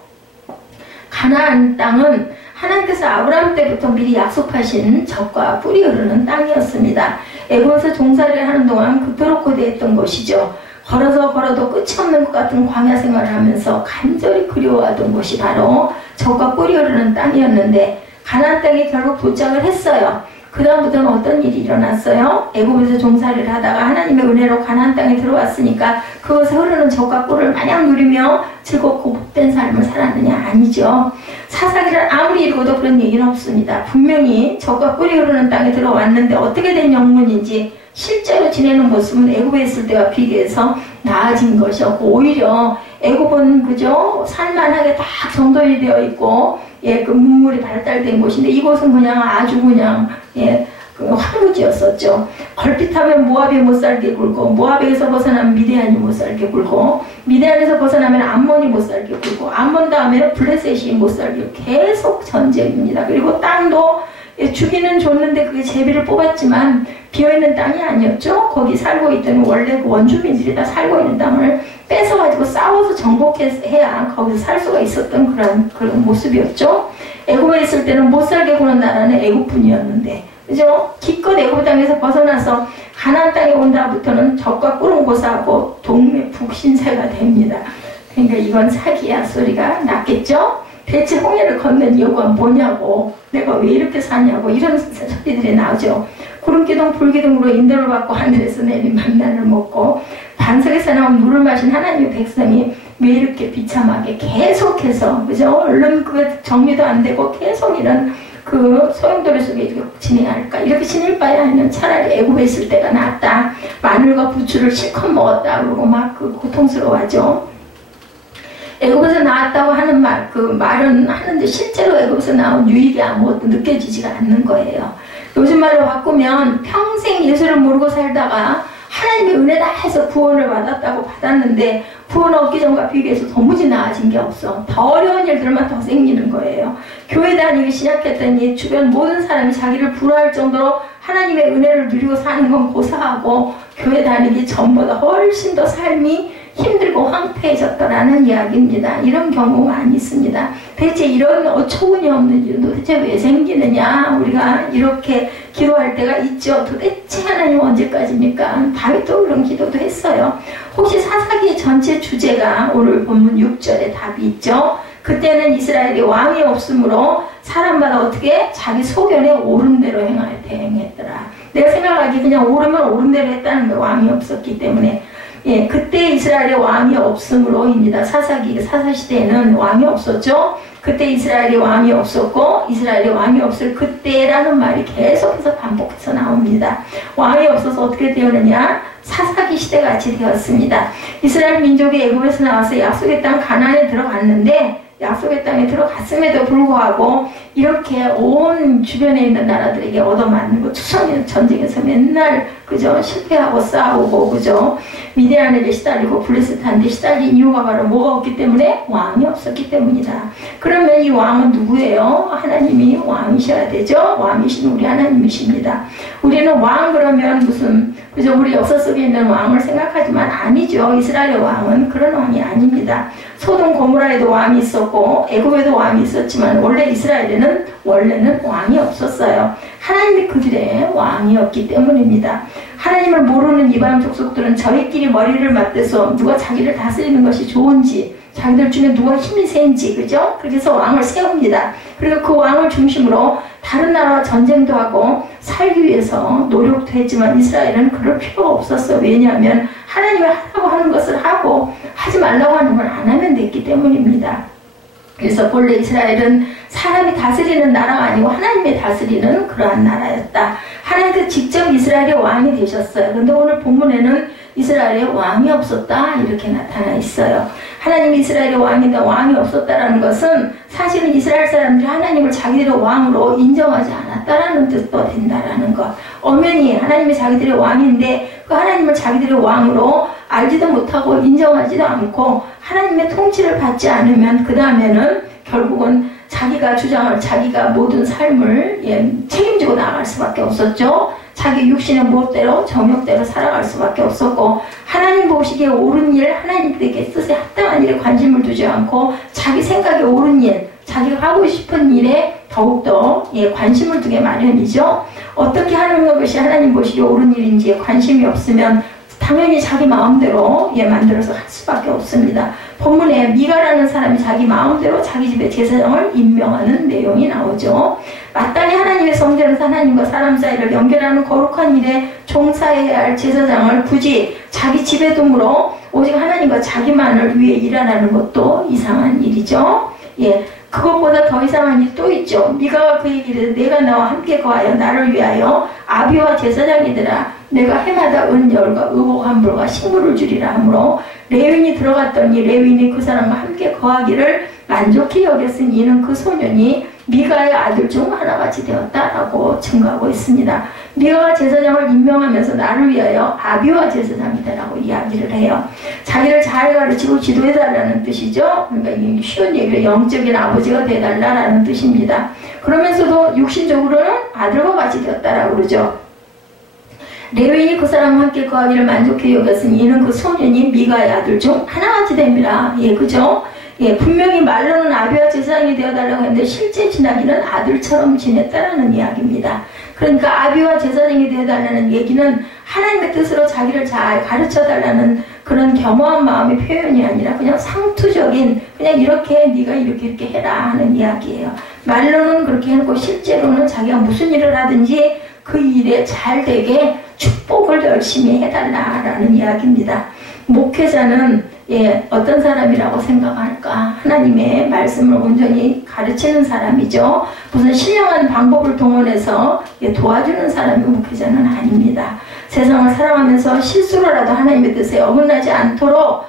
가나안 땅은 하나님께서 아브라함 때부터 미리 약속하신 젖과 뿔이 흐르는 땅이었습니다. 애굽에서 종살이를 하는 동안 그토록 고대했던 것이죠. 걸어도 끝이 없는 것 같은 광야 생활을 하면서 간절히 그리워하던 곳이 바로 젖과 뿔이 흐르는 땅이었는데 가나안 땅에 결국 도착을 했어요. 그 다음부터는 어떤 일이 일어났어요? 애굽에서 종살이를 하다가 하나님의 은혜로 가나안 땅에 들어왔으니까 그것에 흐르는 젖과 꿀을 마냥 누리며 즐겁고 복된 삶을 살았느냐? 아니죠. 사사기를 아무리 읽어도 그런 얘기는 없습니다. 분명히 젖과 꿀이 흐르는 땅에 들어왔는데 어떻게 된 영문인지 실제로 지내는 모습은 애굽에 있을 때와 비교해서 나아진 것이었고 오히려 애굽은 그저 살만하게 다 정돈이 되어 있고 예, 그 문물이 발달된 곳인데 이곳은 그냥 아주 그냥 예, 그 황무지였었죠. 걸핏하면 모압이 못 살게 굴고 모압에서 벗어나면 미디안이 못 살게 굴고 미디안에서 벗어나면 암몬이 못 살게 굴고 암몬 다음에 블레셋이 못 살게 계속 전쟁입니다. 그리고 땅도 예, 주기는 줬는데 그게 제비를 뽑았지만 비어있는 땅이 아니었죠. 거기 살고 있던 원래 그 원주민들이 다 살고 있는 땅을 뺏어가지고 싸워서 정복해야 거기서 살 수가 있었던 그런 모습이었죠. 애굽에 있을 때는 못 살게 구는 나라는 애굽뿐이었는데 그죠? 기껏 애굽 땅에서 벗어나서 가나안 땅에 온 다음부터는 젖과 꿀은 고사하고 동네 북신세가 됩니다. 그러니까 이건 사기야 소리가 났겠죠? 대체 홍해를 건넌 이유가 뭐냐고 내가 왜 이렇게 사냐고 이런 소리들이 나오죠. 구름기둥 불기둥으로 인도를 받고 하늘에서 내린 만나를 먹고 반석에서 나온 물을 마신 하나님의 백성이 왜 이렇게 비참하게 계속해서 그죠? 얼른 그 정리도 안 되고 계속 이런 그 소용돌이 속에 지내야 할까 이렇게 지낼 바야 하면 차라리 애굽에 있을 때가 낫다. 마늘과 부추를 실컷 먹었다 그러고 막 그 고통스러워하죠. 애굽에서 나왔다고 하는 그 말은 하는데 실제로 애굽에서 나온 유익이 아무것도 느껴지지가 않는 거예요. 요즘 말로 바꾸면 평생 예수를 모르고 살다가 하나님의 은혜다 해서 구원을 받았는데 구원 얻기 전과 비교해서 도무지 나아진 게 없어. 더 어려운 일들만 더 생기는 거예요. 교회 다니기 시작했더니 주변 모든 사람이 자기를 부러워할 정도로 하나님의 은혜를 누리고 사는 건 고사하고 교회 다니기 전보다 훨씬 더 삶이 힘들고 황폐해졌다라는 이야기입니다. 이런 경우가 많이 있습니다. 대체 이런 어처구니 없는 일은 도대체 왜 생기느냐? 우리가 이렇게 기도할 때가 있죠. 도대체 하나님 언제까지입니까? 다윗도 그런 기도도 했어요. 혹시 사사기 전체 주제가 오늘 본문 6절에 답이 있죠. 그때는 이스라엘이 왕이 없으므로 사람마다 어떻게 자기 소견에 옳은 대로 행했더라. 내가 생각하기 그냥 옳으면 옳은 대로 했다는 거예요. 왕이 없었기 때문에. 예, 그때 이스라엘에 왕이 없음으로입니다. 사사시대에는 왕이 없었죠. 그때 이스라엘이 왕이 없었고 이스라엘이 왕이 없을 그때라는 말이 계속해서 반복해서 나옵니다. 왕이 없어서 어떻게 되었느냐? 사사기 시대같이 되었습니다. 이스라엘 민족이 애굽에서 나와서 약속의 땅 가나안에 들어갔는데 약속의 땅에 들어갔음에도 불구하고 이렇게 온 주변에 있는 나라들에게 얻어맞는 투성이는 전쟁에서 맨날 그저 실패하고 싸우고 그저 미디안에게 시달리고 블레셋한테 시달린 이유가 바로 뭐가 없기 때문에 왕이 없었기 때문이다. 그러면 이 왕은 누구예요? 하나님이 왕이셔야 되죠. 왕이신 우리 하나님이십니다. 우리는 왕 그러면 무슨 그저 우리 역사 속에 있는 왕을 생각하지만 아니죠. 이스라엘의 왕은 그런 왕이 아닙니다. 소돔 고모라에도 왕이 있었고 애굽에도 왕이 있었지만 원래 이스라엘에는 원래는 왕이 없었어요. 하나님이 그들의 왕이었기 때문입니다. 하나님을 모르는 이방 족속들은 저희끼리 머리를 맞대서 누가 자기를 다스리는 것이 좋은지 자기들 중에 누가 힘이 센지 그죠? 그래서 왕을 세웁니다. 그리고 그 왕을 중심으로 다른 나라와 전쟁도 하고 살기 위해서 노력도 했지만 이스라엘은 그럴 필요가 없었어요. 왜냐하면 하나님이 하라고 하는 것을 하고 하지 말라고 하는 걸 안 하면 됐기 때문입니다. 그래서 본래 이스라엘은 사람이 다스리는 나라가 아니고 하나님이 다스리는 그러한 나라였다. 하나님께서 직접 이스라엘의 왕이 되셨어요. 그런데 오늘 본문에는 이스라엘의 왕이 없었다 이렇게 나타나 있어요. 하나님이 이스라엘의 왕인데 왕이 없었다라는 것은 사실은 이스라엘 사람들이 하나님을 자기들의 왕으로 인정하지 않았다라는 뜻도 된다라는 것. 엄연히 하나님이 자기들의 왕인데 그 하나님을 자기들의 왕으로 알지도 못하고 인정하지도 않고 하나님의 통치를 받지 않으면 그 다음에는 결국은 자기가 주장을 자기가 모든 삶을 책임지고 나아갈 수밖에 없었죠. 자기 육신의 무엇대로 정욕대로 살아갈 수밖에 없었고 하나님 보시기에 옳은 일, 하나님께 뜻에 합당한 일에 관심을 두지 않고 자기 생각에 옳은 일, 자기가 하고 싶은 일에 더욱더 관심을 두게 마련이죠. 어떻게 하는 것이 하나님 보시기에 옳은 일인지에 관심이 없으면 당연히 자기 마음대로 만들어서 할 수밖에 없습니다. 본문에 미가라는 사람이 자기 마음대로 자기 집의 제사장을 임명하는 내용이 나오죠. 마땅히 하나님의 성전에서 하나님과 사람 사이를 연결하는 거룩한 일에 종사해야 할 제사장을 굳이 자기 집에 둠으로 오직 하나님과 자기만을 위해 일하라는 것도 이상한 일이죠. 그것보다 더 이상한 일이 또 있죠. 미가가 그 얘기를 내가 나와 함께 거하여 나를 위하여 아비와 제사장이더라. 내가 해마다 은열과 의복한불과 식물을 주리라 하므로 레위인이 들어갔더니 레위인이 그 사람과 함께 거하기를 만족히 여겼으니 이는 그 소년이 미가의 아들 중 하나같이 되었다라고 증거하고 있습니다. 미가가 제사장을 임명하면서 나를 위하여 아비와 제사장이다라고 이야기를 해요. 자기를 잘 가르치고 지도해달라는 뜻이죠. 그러니까 쉬운 얘기로 영적인 아버지가 되달라라는 뜻입니다. 그러면서도 육신적으로는 아들과 같이 되었다라고 그러죠. 레위인이 그 사람과 함께 거하기를 만족해 여겼으니 이는 그 소년이 미가의 아들 중 하나같이 됩니다. 그죠? 분명히 말로는 아비와 제사장이 되어달라고 했는데 실제 지나기는 아들처럼 지냈다라는 이야기입니다. 그러니까 아비와 제사장이 되어달라는 얘기는 하나님의 뜻으로 자기를 잘 가르쳐달라는 그런 겸허한 마음의 표현이 아니라 그냥 상투적인 그냥 이렇게 네가 이렇게 해라 하는 이야기예요. 말로는 그렇게 해놓고 실제로는 자기가 무슨 일을 하든지 그 일에 잘 되게 축복을 열심히 해달라라는 이야기입니다. 목회자는 어떤 사람이라고 생각할까? 하나님의 말씀을 온전히 가르치는 사람이죠. 무슨 신령한 방법을 동원해서 도와주는 사람이 목회자는 아닙니다. 세상을 살아가면서 실수로라도 하나님의 뜻에 어긋나지 않도록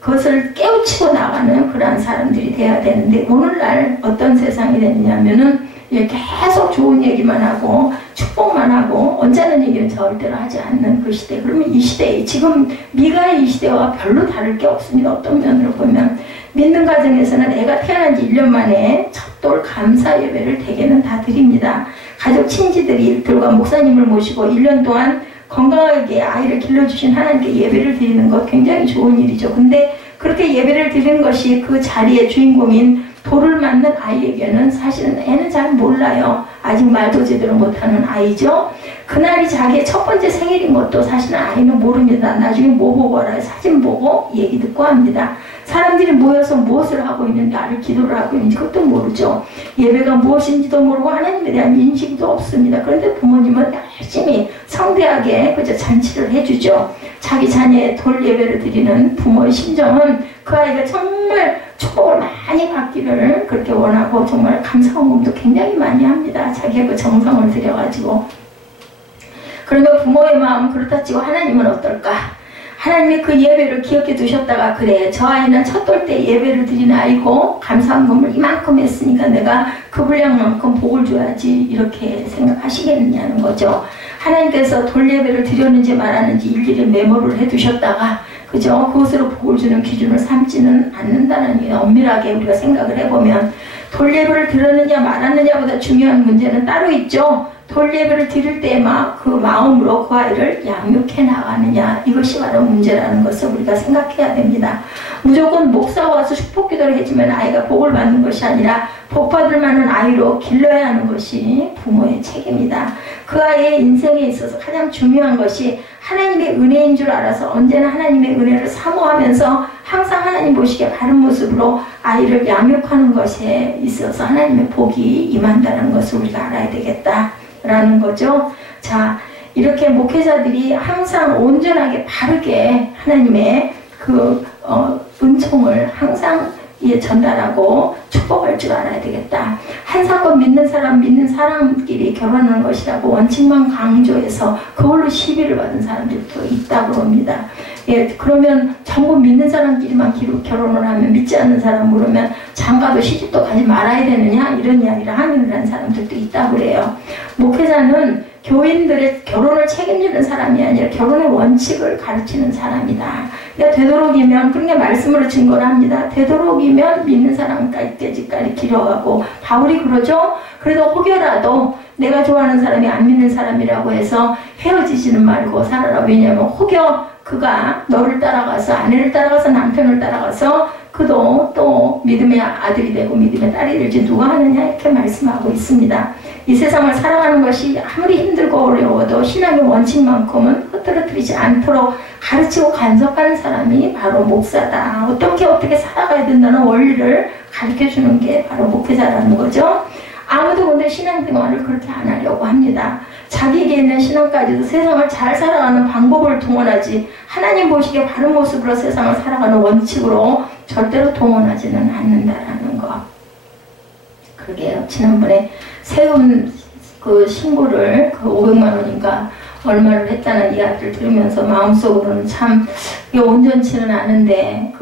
그것을 깨우치고 나가는 그러한 사람들이 돼야 되는데 오늘날 어떤 세상이 됐냐면은 계속 좋은 얘기만 하고 축복만 하고 언짢은 얘기는 절대로 하지 않는 그 시대. 그러면 이 시대, 지금 미가의 이 시대와 별로 다를 게 없습니다. 어떤 면으로 보면 믿는 가정에서는 애가 태어난 지 1년 만에 첫돌 감사 예배를 대개는 다 드립니다. 가족 친지들과 목사님을 모시고 1년 동안 건강하게 아이를 길러주신 하나님께 예배를 드리는 것 굉장히 좋은 일이죠. 근데 그렇게 예배를 드리는 것이 그 자리의 주인공인 돌을 맞는 아이에게는 사실은 애는 잘 몰라요. 아직 말도 제대로 못하는 아이죠. 그날이 자기의 첫 번째 생일인 것도 사실은 아이는 모릅니다. 나중에 뭐 보고 알아요. 사진 보고 얘기 듣고 합니다. 사람들이 모여서 무엇을 하고 있는지 나를 기도를 하고 있는지 그것도 모르죠. 예배가 무엇인지도 모르고 하나님에 대한 인식도 없습니다. 그런데 부모님은 열심히 성대하게 그저 잔치를 해주죠. 자기 자녀의 돌 예배를 드리는 부모의 심정은 그 아이가 정말 축복을 많이 받기를 그렇게 원하고 정말 감사원금도 굉장히 많이 합니다. 자기가 그 정성을 들여가지고. 그러니까 부모의 마음은 그렇다 치고 하나님은 어떨까? 하나님이 그 예배를 기억해 두셨다가 그래 저 아이는 첫돌 때 예배를 드린 아이고 감사원금을 이만큼 했으니까 내가 그 분량만큼 복을 줘야지 이렇게 생각하시겠느냐는 거죠. 하나님께서 돌 예배를 드렸는지 말았는지 일일이 메모를 해두셨다가 그죠? 그것으로 복을 주는 기준을 삼지는 않는다는 게 엄밀하게 우리가 생각을 해보면 돌 예배를 드렸느냐 말았느냐보다 중요한 문제는 따로 있죠. 돌 예배를 드릴 때 그 마음으로 그 아이를 양육해 나가느냐 이것이 바로 문제라는 것을 우리가 생각해야 됩니다. 무조건 목사가 와서 축복기도를 해주면 아이가 복을 받는 것이 아니라 복받을 만한 아이로 길러야 하는 것이 부모의 책임이다. 그 아이의 인생에 있어서 가장 중요한 것이 하나님의 은혜인 줄 알아서 언제나 하나님의 은혜를 사모하면서 항상 하나님 보시기에 바른 모습으로 아이를 양육하는 것에 있어서 하나님의 복이 임한다는 것을 우리가 알아야 되겠다라는 거죠. 자, 이렇게 목회자들이 항상 온전하게 바르게 하나님의 그 은총을 항상 전달하고 축복할 줄 알아야 되겠다. 한 사건 믿는 사람끼리 결혼하는 것이라고 원칙만 강조해서 그걸로 시비를 받은 사람들도 있다고 합니다. 예, 그러면 전부 믿는 사람끼리만 결혼을 하면 믿지 않는 사람 그러면 장가도 시집도 가지 말아야 되느냐 이런 이야기를 항의를 한 사람들도 있다고 그래요. 목회자는 교인들의 결혼을 책임지는 사람이 아니라 결혼의 원칙을 가르치는 사람이다. 그러니까 되도록이면 그런 게 말씀으로 증거를 합니다. 되도록이면 믿는 사람까지까지 기려가고 바울이 그러죠. 그래도 혹여라도 내가 좋아하는 사람이 안 믿는 사람이라고 해서 헤어지지는 말고 살아라. 왜냐하면 혹여 그가 너를 따라가서 아내를 따라가서 남편을 따라가서 그도 또 믿음의 아들이 되고 믿음의 딸이 될지 누가 하느냐 이렇게 말씀하고 있습니다. 이 세상을 살아가는 것이 아무리 힘들고 어려워도 신앙의 원칙만큼은 흐트러뜨리지 않도록 가르치고 간섭하는 사람이 바로 목사다. 어떻게 살아가야 된다는 원리를 가르쳐주는 게 바로 목회자라는 거죠. 아무도 근데 신앙생활을 그렇게 안 하려고 합니다. 자기에게 있는 신앙까지도 세상을 잘 살아가는 방법을 동원하지 하나님 보시기에 바른 모습으로 세상을 살아가는 원칙으로 절대로 동원하지는 않는다라는 거. 그러게요. 지난번에 세금 그 신고를 500만 원인가 얼마를 했다는 이야기를 들으면서 마음속으로는 참 이게 온전치는 않은데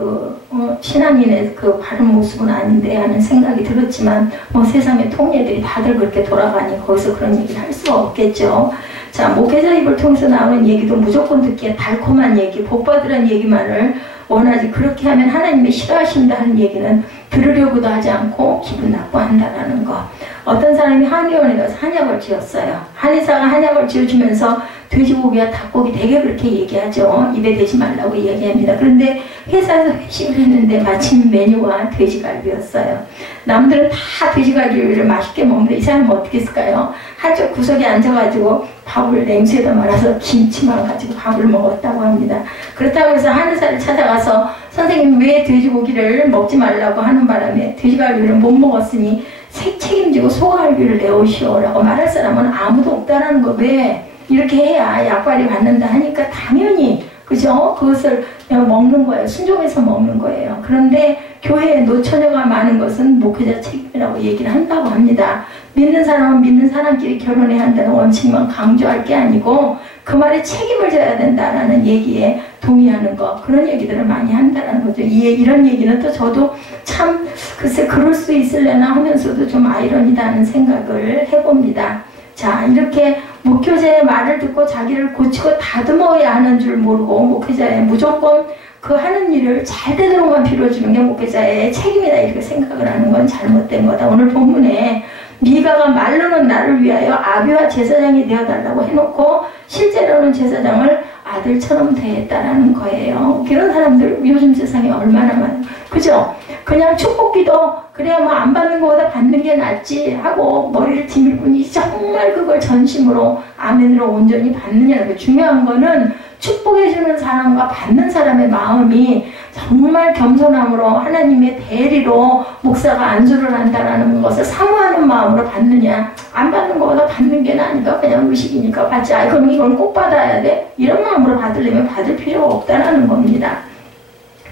신앙인의 그 바른 모습은 아닌데 하는 생각이 들었지만 세상의 통례들이 다들 그렇게 돌아가니 거기서 그런 얘기를 할 수가 없겠죠. 자, 목회자 입을 통해서 나오는 얘기도 무조건 듣기에 달콤한 얘기, 복받으라는 얘기만을 원하지 그렇게 하면 하나님이 싫어하신다 하는 얘기는 들으려고도 하지 않고 기분 나빠한다라는 거. 어떤 사람이 한의원에 가서 한약을 지었어요. 한의사가 한약을 지어주면서 돼지고기와 닭고기 되게 그렇게 얘기하죠. 입에 대지 말라고 얘기합니다. 그런데 회사에서 회식을 했는데 마침 메뉴가 돼지갈비였어요. 남들은 다 돼지갈비를 맛있게 먹는데 이 사람은 어떻게 했을까요? 한쪽 구석에 앉아가지고 밥을 냉수에다 말아서 김치만 가지고 밥을 먹었다고 합니다. 그렇다고 해서 한의사를 찾아가서 선생님 왜 돼지고기를 먹지 말라고 하는 바람에 돼지갈비를 못 먹었으니 책임지고 소갈비를 내오시오라고 말할 사람은 아무도 없다라는 거. 왜? 이렇게 해야 약발이 받는다 하니까 당연히 그죠? 그것을 먹는 거예요. 순종해서 먹는 거예요. 그런데 교회에 노처녀가 많은 것은 목회자 책임이라고 얘기를 한다고 합니다. 믿는 사람은 믿는 사람끼리 결혼해야 한다는 원칙만 강조할 게 아니고 그 말에 책임을 져야 된다라는 얘기에 동의하는 거, 그런 얘기들을 많이 한다는 거죠. 이런 얘기는 또 저도 참 글쎄 그럴 수 있을래나 하면서도 좀 아이러니다는 생각을 해봅니다. 자, 이렇게 목회자의 말을 듣고 자기를 고치고 다듬어야 하는 줄 모르고 목회자의 무조건 그 하는 일을 잘 되도록만 빌어주는 게 목회자의 책임이다 이렇게 생각을 하는 건 잘못된 거다. 오늘 본문에 미가가 말로는 나를 위하여 아비와 제사장이 되어달라고 해놓고 실제로는 제사장을 아들처럼 대했다라는 거예요. 그런 사람들 요즘 세상에 얼마나 많아요. 그죠? 그냥 축복기도 그래야 뭐 안 받는 것보다 받는 게 낫지 하고 머리를 디밀 뿐이 정말 그걸 전심으로 아멘으로 온전히 받느냐는 거. 중요한 거는 축복해주는 사람과 받는 사람의 마음이 정말 겸손함으로 하나님의 대리로 목사가 안수를 한다라는 것을 사모하는 마음으로 받느냐, 안 받는 것보다 받는 게 나니까 그냥 의식이니까 받지. 그럼 이건 꼭 받아야 돼? 이런 마음으로 받으려면 받을 필요가 없다라는 겁니다.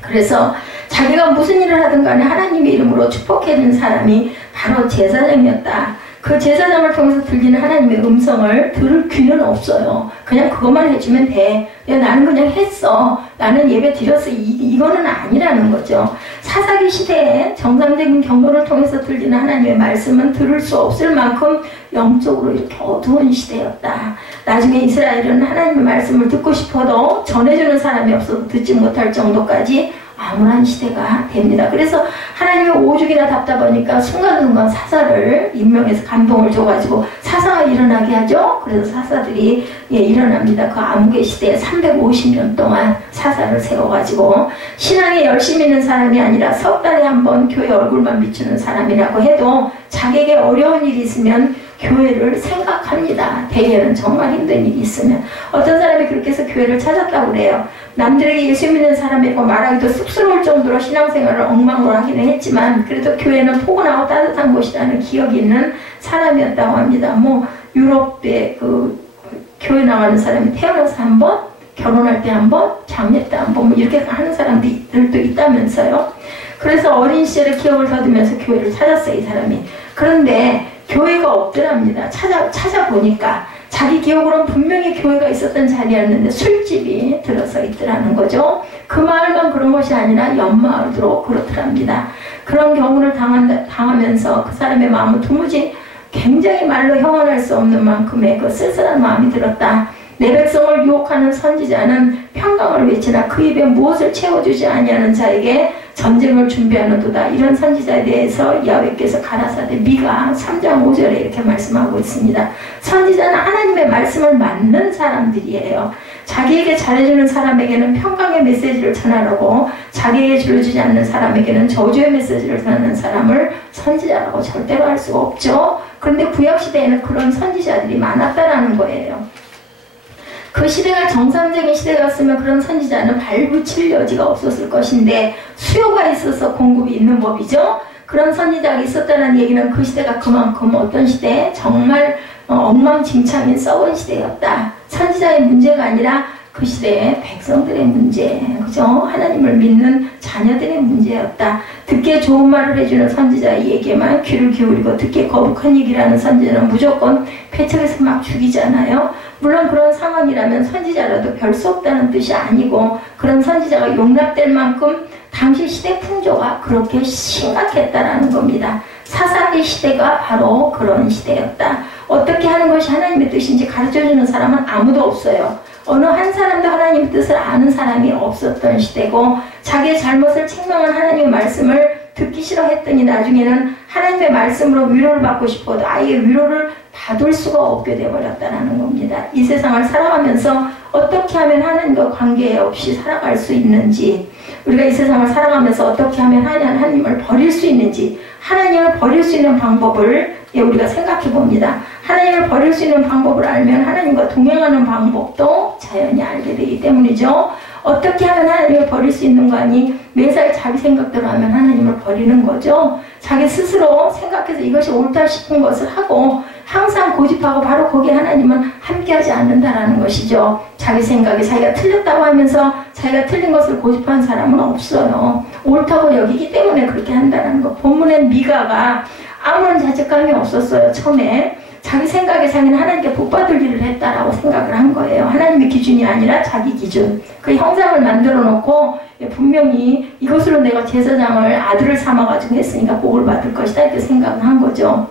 그래서 자기가 무슨 일을 하든 간에 하나님의 이름으로 축복해준 사람이 바로 제사장이었다. 그 제사장을 통해서 들리는 하나님의 음성을 들을 귀는 없어요. 그냥 그것만 해주면 돼. 야, 나는 그냥 했어. 나는 예배 드렸어. 이거는 아니라는 거죠. 사사기 시대에 정상적인 경로를 통해서 들리는 하나님의 말씀은 들을 수 없을 만큼 영적으로 이렇게 어두운 시대였다. 나중에 이스라엘은 하나님의 말씀을 듣고 싶어도 전해주는 사람이 없어도 듣지 못할 정도까지 암울한 시대가 됩니다. 그래서 하나님의 오죽이나 답답하니까 순간순간 사사를 임명해서 감동을 줘가지고 사사가 일어나게 하죠. 그래서 사사들이 일어납니다. 그 암흑의 시대에 350년 동안 사사를 세워가지고 신앙에 열심히 있는 사람이 아니라 석 달에 한 번 교회 얼굴만 비추는 사람이라고 해도 자기에게 어려운 일이 있으면 교회를 생각합니다. 대개는 정말 힘든 일이 있으면. 어떤 사람이 그렇게 해서 교회를 찾았다고 그래요. 남들에게 예수 믿는 사람이고 말하기도 쑥스러울 정도로 신앙생활을 엉망으로 하기는 했지만 그래도 교회는 포근하고 따뜻한 곳이라는 기억이 있는 사람이었다고 합니다. 뭐 유럽에 그 교회 나가는 사람이 태어나서 한 번, 결혼할 때 한 번, 장례 때 한 번 뭐 이렇게 하는 사람들도 있다면서요. 그래서 어린 시절에 기억을 더듬으면서 교회를 찾았어요, 이 사람이. 그런데 교회가 없더랍니다. 찾아보니까 자기 기억으로는 분명히 교회가 있었던 자리였는데 술집이 들어서 있더라는 거죠. 그 마을만 그런 것이 아니라 옆마을도 그렇더랍니다. 그런 경우를 당하면서 그 사람의 마음은 도무지 굉장히 말로 형언할 수 없는 만큼의 그 쓸쓸한 마음이 들었다. 내 백성을 유혹하는 선지자는 평강을 외치나 그 입에 무엇을 채워주지 아니하는 자에게 전쟁을 준비하는도다. 이런 선지자에 대해서 야훼께서 가라사대 미가 3장 5절에 이렇게 말씀하고 있습니다. 선지자는 하나님의 말씀을 맞는 사람들이에요. 자기에게 잘해주는 사람에게는 평강의 메시지를 전하라고, 자기에게 줄여주지 않는 사람에게는 저주의 메시지를 전하는 사람을 선지자라고 절대로 할 수가 없죠. 그런데 구약시대에는 그런 선지자들이 많았다라는 거예요. 그 시대가 정상적인 시대였으면 그런 선지자는 발붙일 여지가 없었을 것인데 수요가 있어서 공급이 있는 법이죠. 그런 선지자가 있었다는 얘기는 그 시대가 그만큼 어떤 시대? 정말 엉망진창인 썩은 시대였다. 선지자의 문제가 아니라 그 시대의 백성들의 문제, 그죠? 하나님을 믿는 자녀들의 문제였다. 듣기에 좋은 말을 해주는 선지자에게만 귀를 기울이고 듣기에 거북한 얘기라는 선지자는 무조건 패착해서 막 죽이잖아요. 물론 그런 상황이라면 선지자라도 별 수 없다는 뜻이 아니고, 그런 선지자가 용납될 만큼 당시 시대 풍조가 그렇게 심각했다라는 겁니다. 사사기 시대가 바로 그런 시대였다. 어떻게 하는 것이 하나님의 뜻인지 가르쳐주는 사람은 아무도 없어요. 어느 한 사람도 하나님의 뜻을 아는 사람이 없었던 시대고, 자기의 잘못을 책망한 하나님의 말씀을 듣기 싫어했더니 나중에는 하나님의 말씀으로 위로를 받고 싶어도 아예 위로를 받을 수가 없게 되어버렸다는 겁니다. 이 세상을 살아가면서 어떻게 하면 하나님과 관계 없이 살아갈 수 있는지, 우리가 이 세상을 살아가면서 어떻게 하면 하나님을 버릴 수 있는지, 하나님을 버릴 수 있는 방법을 우리가 생각해 봅니다. 하나님을 버릴 수 있는 방법을 알면 하나님과 동행하는 방법도 자연히 알게 되기 때문이죠. 어떻게 하면 하나님을 버릴 수 있는 거 아니? 매사에 자기 생각대로 하면 하나님을 버리는 거죠. 자기 스스로 생각해서 이것이 옳다 싶은 것을 하고 항상 고집하고 바로 거기에 하나님은 함께하지 않는다라는 것이죠. 자기 생각에 자기가 틀렸다고 하면서 자기가 틀린 것을 고집하는 사람은 없어요. 옳다고 여기기 때문에 그렇게 한다는 거. 본문엔 미가가 아무런 자책감이 없었어요. 처음에 자기 생각에 자기는 하나님께 복받을 일을 했다라고 생각을 한 거예요. 하나님의 기준이 아니라 자기 기준. 그 형상을 만들어 놓고 분명히 이것으로 내가 제사장을 아들을 삼아가지고 했으니까 복을 받을 것이다 이렇게 생각을 한 거죠.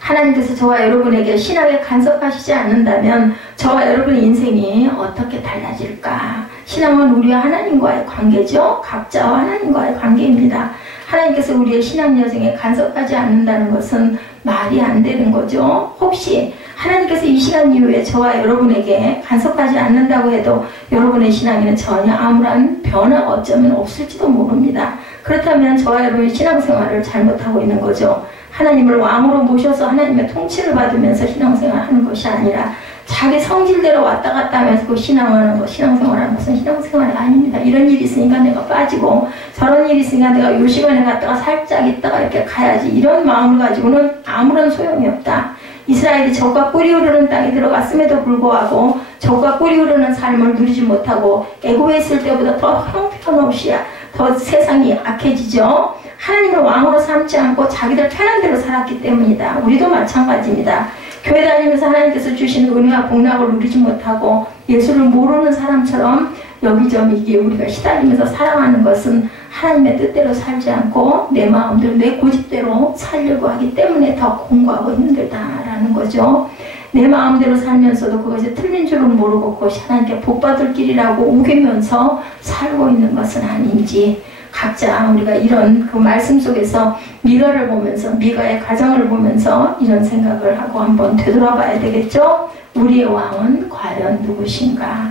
하나님께서 저와 여러분에게 신앙에 간섭하시지 않는다면 저와 여러분의 인생이 어떻게 달라질까? 신앙은 우리와 하나님과의 관계죠. 각자와 하나님과의 관계입니다. 하나님께서 우리의 신앙 여정에 간섭하지 않는다는 것은 말이 안 되는 거죠. 혹시 하나님께서 이 시간 이후에 저와 여러분에게 간섭하지 않는다고 해도 여러분의 신앙에는 전혀 아무런 변화가 어쩌면 없을지도 모릅니다. 그렇다면 저와 여러분의 신앙생활을 잘못하고 있는 거죠. 하나님을 왕으로 모셔서 하나님의 통치를 받으면서 신앙생활하는 것이 아니라 자기 성질대로 왔다 갔다 하면서 그 신앙하는 것, 신앙생활하는 것은 신앙생활이 아닙니다. 이런 일이 있으니까 내가 빠지고 저런 일이 있으니까 내가 요 시간에 갔다가 살짝 있다가 이렇게 가야지, 이런 마음을 가지고는 아무런 소용이 없다. 이스라엘이 적과 꿀이 흐르는 땅에 들어갔음에도 불구하고 적과 꿀이 흐르는 삶을 누리지 못하고 애굽에 있을 때보다 더 형편없이 더 세상이 악해지죠. 하나님을 왕으로 삼지 않고 자기들 편한 대로 살았기 때문이다. 우리도 마찬가지입니다. 교회 다니면서 하나님께서 주신 은혜와 복락을 누리지 못하고 예수를 모르는 사람처럼 여기저기 우리가 시달리면서 살아가는 것은 하나님의 뜻대로 살지 않고 내 마음대로 내 고집대로 살려고 하기 때문에 더 공고하고 힘들다라는 거죠. 내 마음대로 살면서도 그것이 틀린 줄은 모르고 그것이 하나님께 복받을 길이라고 우기면서 살고 있는 것은 아닌지, 각자 우리가 이런 그 말씀 속에서 미가를 보면서, 미가의 가정을 보면서 이런 생각을 하고 한번 되돌아봐야 되겠죠. 우리의 왕은 과연 누구신가?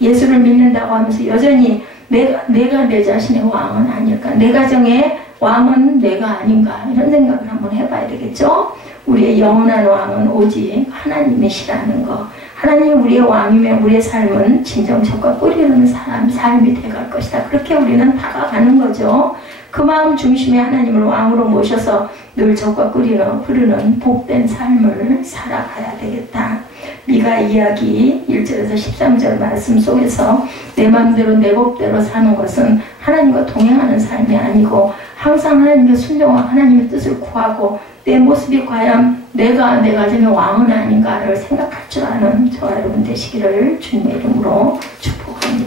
예수를 믿는다고 하면서 여전히 내가 내 자신의 왕은 아닐까? 내 가정의 왕은 내가 아닌가? 이런 생각을 한번 해봐야 되겠죠. 우리의 영원한 왕은 오직 하나님이시라는 거. 하나님이 우리의 왕이면 우리의 삶은 진정 적과 꿀이 흐르는 삶이 돼갈 것이다. 그렇게 우리는 다가가는 거죠. 그 마음 중심에 하나님을 왕으로 모셔서 늘 적과 꿀이 흐르는 복된 삶을 살아가야 되겠다. 미가 이야기 1절에서 13절 말씀 속에서 내 마음대로 내 법대로 사는 것은 하나님과 동행하는 삶이 아니고 항상 하나님의 순종과 하나님의 뜻을 구하고 내 모습이 과연 내가 내 가정의 왕은 아닌가를 생각할 줄 아는 저와 여러분 되시기를 주님의 이름으로 축복합니다.